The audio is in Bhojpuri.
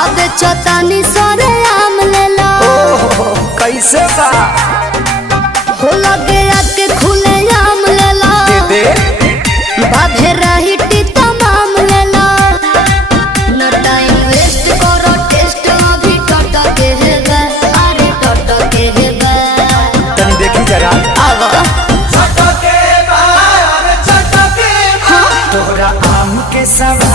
अब चतानी सरे आम ले लो। कैसे बा हो लगे आके खुले आम ले लो। दे बाधे रही तमाम ले लो। न टाइम वेस्ट करो टेस्ट अभी टटके है बे। अरे टटके है बे। तनी देखी जरा आवा तोहरा आम के सवा